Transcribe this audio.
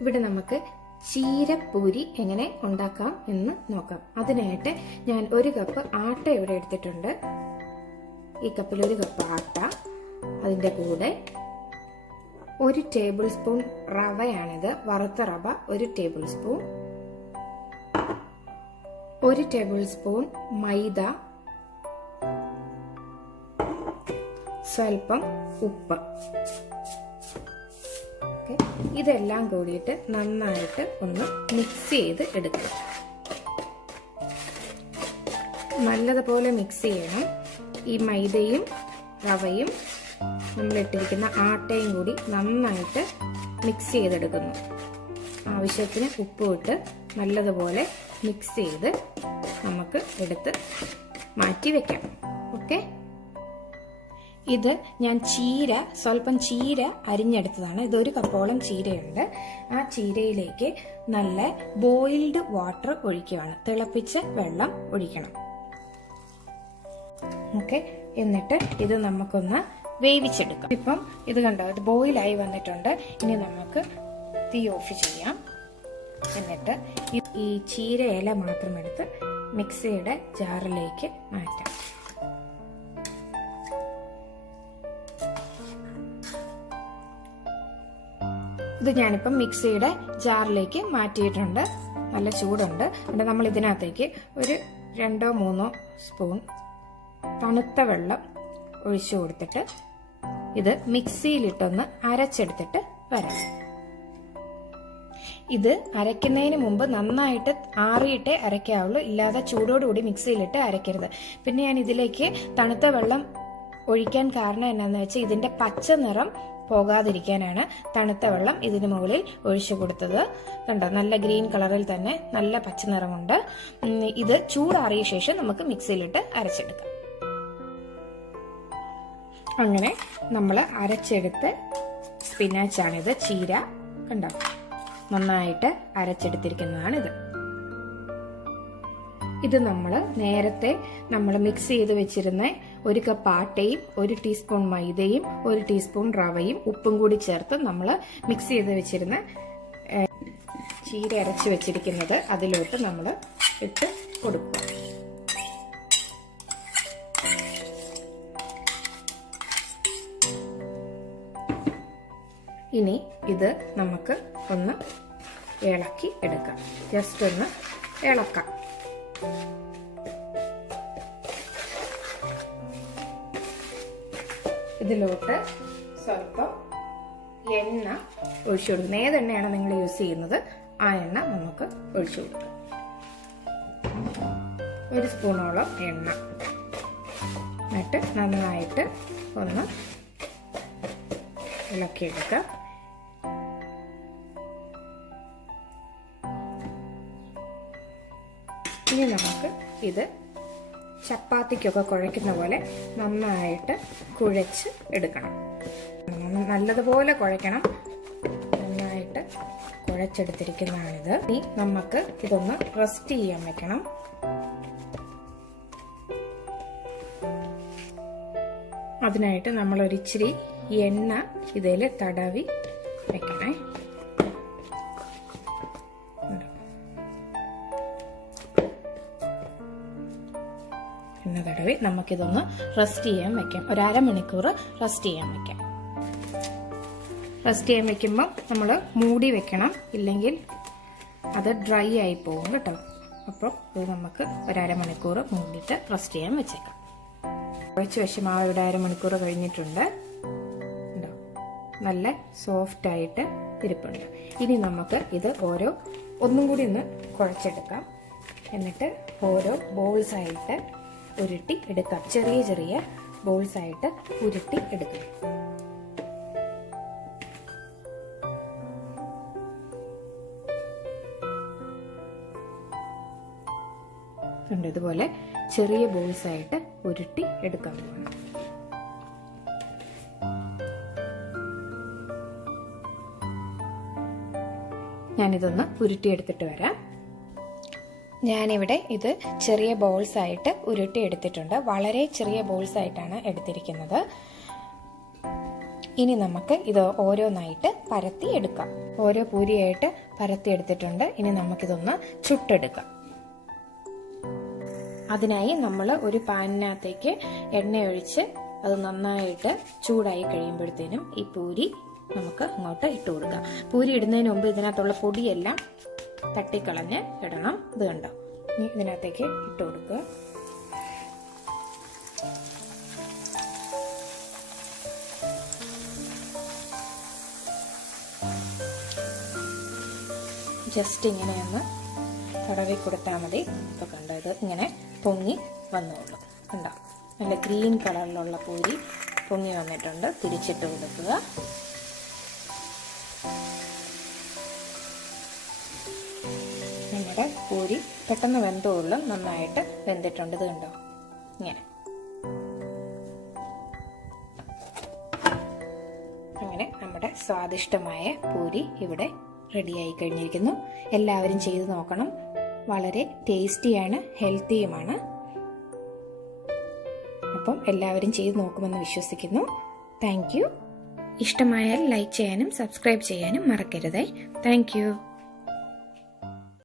ഇവിടെ നമുക്ക് ചീരപ്പൂരി എങ്ങനെ ഉണ്ടാക്കാം എന്ന് നോക്കാം. അതിനായിട്ട് ഞാൻ 1 കപ്പ് ആട്ട ഇവിടെ എടുത്തിട്ടുണ്ട്. ഈ കപ്പിൽ 1 കപ്പ് ആട്ട, അതിൻ്റെ കൂടെ 1 ടേബിൾ സ്പൂൺ റവയാണിത്, വറുത്ത റവ 1 ടേബിൾ സ്പൂൺ, 1 ടേബിൾ സ്പൂൺ മൈദ, സ്വല്പം ഉപ്പ്. ഇതെല്ലാം കൂടിയിട്ട് നന്നായിട്ട് ഒന്ന് മിക്സ് ചെയ്ത് എടുക്കണം. നല്ലതുപോലെ മിക്സ് ചെയ്യണം. ഈ മൈദയും റവയും നമ്മളിട്ടിരിക്കുന്ന ആട്ടയും കൂടി നന്നായിട്ട് മിക്സ് ചെയ്തെടുക്കുന്നു. ആവശ്യത്തിന് ഉപ്പും ഇട്ട് നല്ലതുപോലെ മിക്സ് ചെയ്ത് നമുക്ക് എടുത്ത് മാറ്റി വെക്കാം. ഓക്കെ, ഇത് ഞാൻ സ്വല്പം ചീര അരിഞ്ഞെടുത്തതാണ്. ഇത് 1 കപ്പോളം ചീരയുണ്ട്. ആ ചീരയിലേക്ക് നല്ല ബോയിൽഡ് വാട്ടർ ഒഴിക്കുകയാണ്. തിളപ്പിച്ച വെള്ളം ഒഴിക്കണം. ഓക്കെ, എന്നിട്ട് ഇത് നമുക്കൊന്ന് വേവിച്ചെടുക്കാം. ഇപ്പം ഇത് കണ്ടോ, ഇത് ബോയിലായി വന്നിട്ടുണ്ട്. ഇനി നമുക്ക് തീ ഓഫ് ചെയ്യാം. എന്നിട്ട് ഈ ചീര ഇല മാത്രം എടുത്ത് മിക്സിയുടെ ജാറിലേക്ക് മാറ്റാം. ഇത് ഞാനിപ്പം മിക്സിയുടെ ജാറിലേക്ക് മാറ്റിയിട്ടുണ്ട്. നല്ല ചൂടുണ്ട്. എന്നിട്ട് നമ്മൾ ഇതിനകത്തേക്ക് ഒരു 2-3 സ്പൂൺ തണുത്ത വെള്ളം ഒഴിച്ചു കൊടുത്തിട്ട് ഇത് മിക്സിയിലിട്ടൊന്ന് അരച്ചെടുത്തിട്ട് വരാം. ഇത് അരയ്ക്കുന്നതിന് മുമ്പ് നന്നായിട്ട് ആറിയിട്ടേ അരയ്ക്കാവുള്ളൂ, ഇല്ലാതെ ചൂടോടുകൂടി മിക്സിയിലിട്ട് അരയ്ക്കരുത്. പിന്നെ ഞാൻ ഇതിലേക്ക് തണുത്ത വെള്ളം ഒഴിക്കാൻ കാരണം എന്നാന്ന് വെച്ചാൽ ഇതിന്റെ പച്ച നിറം പോകാതിരിക്കാനാണ് തണുത്ത വെള്ളം ഇതിന് മുകളിൽ ഒഴിച്ചു കൊടുത്തത്. കണ്ടോ, നല്ല ഗ്രീൻ കളറിൽ തന്നെ നല്ല പച്ച നിറമുണ്ട്. ഇത് ചൂടാറിയ ശേഷം നമുക്ക് മിക്സിയിലിട്ട് അരച്ചെടുക്കാം. അങ്ങനെ നമ്മൾ അരച്ചെടുത്ത് സ്പിനാച്ചാണിത്, ചീര കണ്ടോ, നന്നായിട്ട് അരച്ചെടുത്തിരിക്കുന്നതാണിത്. ഇത് നേരത്തെ നമ്മൾ മിക്സ് ചെയ്ത് വെച്ചിരുന്ന 1 കപ്പ് ആട്ടയും 1 ടീസ്പൂൺ മൈദയും 1 ടീസ്പൂൺ റവയും ഉപ്പും കൂടി ചേർത്ത് നമ്മൾ മിക്സ് ചെയ്ത് വെച്ചിരുന്ന ചീര അരച്ച് വെച്ചിരിക്കുന്നത് അതിലോട്ട് നമ്മൾ ഇട്ട് കൊടുക്കുക. ഇനി ഇത് നമുക്ക് ഒന്ന് ഇളക്കി എടുക്കാം. ജസ്റ്റ് ഒന്ന് ഇളക്കാം. ഇതിലോട്ട് സ്വല്പം എണ്ണ ഒഴിച്ചു കൊടുക്കണം. ഏതെണ്ണയാണ് നിങ്ങൾ യൂസ് ചെയ്യുന്നത് ആ എണ്ണ നമുക്ക് ഒഴിച്ചു കൊടുക്കാം. 1 സ്പൂണോളം എണ്ണ. എന്നിട്ട് നന്നായിട്ട് ഒന്ന് ഇളക്കിയെടുക്കാം. ഇനി നമുക്ക് ഇത് ചപ്പാത്തിക്കൊക്കെ കുഴയ്ക്കുന്ന പോലെ നന്നായിട്ട് കുഴച്ച് എടുക്കണം. നല്ലതുപോലെ കുഴയ്ക്കണം. നന്നായിട്ട് കുഴച്ചെടുത്തിരിക്കുന്നതാണിത്. ഇനി നമുക്ക് ഇതൊന്ന് റെസ്റ്റ് ചെയ്യാൻ വെക്കണം. അതിനായിട്ട് നമ്മൾ ഒരിച്ചിരി എണ്ണ ഇതിൽ തടവി വെക്കണേ. എണ്ണ തടവി നമുക്കിതൊന്ന് റെസ്റ്റ് ചെയ്യാൻ വെക്കാം. 1/2 മണിക്കൂർ റെസ്റ്റ് ചെയ്യാൻ വെക്കാം. റെസ്റ്റ് ചെയ്യാൻ വെക്കുമ്പോൾ നമ്മൾ മൂടി വെക്കണം, ഇല്ലെങ്കിൽ അത് ഡ്രൈ ആയി പോകും കേട്ടോ. അപ്പോൾ ഇത് നമുക്ക് 1/2 മണിക്കൂർ മൂടിയിട്ട് റെസ്റ്റ് ചെയ്യാൻ വെച്ചേക്കാം. കുഴച്ച് വെച്ച് മാവ് 1/2 മണിക്കൂർ കഴിഞ്ഞിട്ടുണ്ട്. നല്ല സോഫ്റ്റ് ആയിട്ട് ഇരിപ്പുണ്ട്. ഇനി നമുക്ക് ഇത് ഒന്നും കൂടി ഒന്ന് കുഴച്ചെടുക്കാം. എന്നിട്ട് ഓരോ ബോൾസ് ആയിട്ട് ഉരുട്ടി എടുക്കാം. ചെറിയ ചെറിയ ബോൾസ് ആയിട്ട് ഉരുട്ടി എടുക്കാം. ഇതുപോലെ ചെറിയ ബോൾസ് ആയിട്ട് ഉരുട്ടി എടുക്കാൻ പോകണം. ഞാനിതൊന്ന് ഉരുട്ടിയെടുത്തിട്ട് വരാം. ഞാനിവിടെ ഇത് ചെറിയ ബോൾസ് ആയിട്ട് ഉരുട്ടി എടുത്തിട്ടുണ്ട്. വളരെ ചെറിയ ബോൾസ് ആയിട്ടാണ് എടുത്തിരിക്കുന്നത്. ഇനി നമുക്ക് ഇത് ഓരോന്നായിട്ട് പരത്തി എടുക്കാം. ഓരോ പൂരിയായിട്ട് പരത്തി എടുത്തിട്ടുണ്ട്. ഇനി നമുക്കിതൊന്ന് ചുട്ടെടുക്കാം. അതിനായി നമ്മൾ ഒരു പാനിനകത്തേക്ക് എണ്ണ ഒഴിച്ച് അത് നന്നായിട്ട് ചൂടായി കഴിയുമ്പോഴത്തേനും ഈ പൂരി നമുക്ക് അങ്ങോട്ട് ഇട്ട് കൊടുക്കാം. പൂരി ഇടുന്നതിന് മുമ്പ് ഇതിനകത്തുള്ള പൊടിയെല്ലാം തട്ടിക്കളഞ്ഞ് ഇടണം. ഇത് കണ്ടോ, ഇനി ഇതിനകത്തേക്ക് ഇട്ട് കൊടുക്കുക. ജസ്റ്റ് ഇങ്ങനെ ഒന്ന് തടവി കൊടുത്താൽ മതി. ഇപ്പോൾ കണ്ടോ, ഇത് ഇങ്ങനെ പൊങ്ങി വന്നോളൂ. കണ്ടോ, നല്ല ഗ്രീൻ കളറിലുള്ള പൂരി പൊങ്ങി വന്നിട്ടുണ്ട്. തിരിച്ചിട്ട് കൊടുക്കുക. നമ്മുടെ പൂരി പെട്ടെന്ന് വെന്തോളും. നന്നായിട്ട് വെന്തിട്ടുണ്ട്. ഇത് കണ്ടോ, ഇങ്ങനെ. അങ്ങനെ നമ്മുടെ സ്വാദിഷ്ടമായ പൂരി ഇവിടെ റെഡിയായി കഴിഞ്ഞിരിക്കുന്നു. എല്ലാവരും ചെയ്തു നോക്കണം. വളരെ ടേസ്റ്റിയാണ്, ഹെൽത്തിയുമാണ്. അപ്പം എല്ലാവരും ചെയ്തു നോക്കുമെന്ന് വിശ്വസിക്കുന്നു. Thank you. ഇഷ്ടമായാൽ ലൈക്ക് ചെയ്യാനും സബ്സ്ക്രൈബ് ചെയ്യാനും മറക്കരുതേ. Thank you.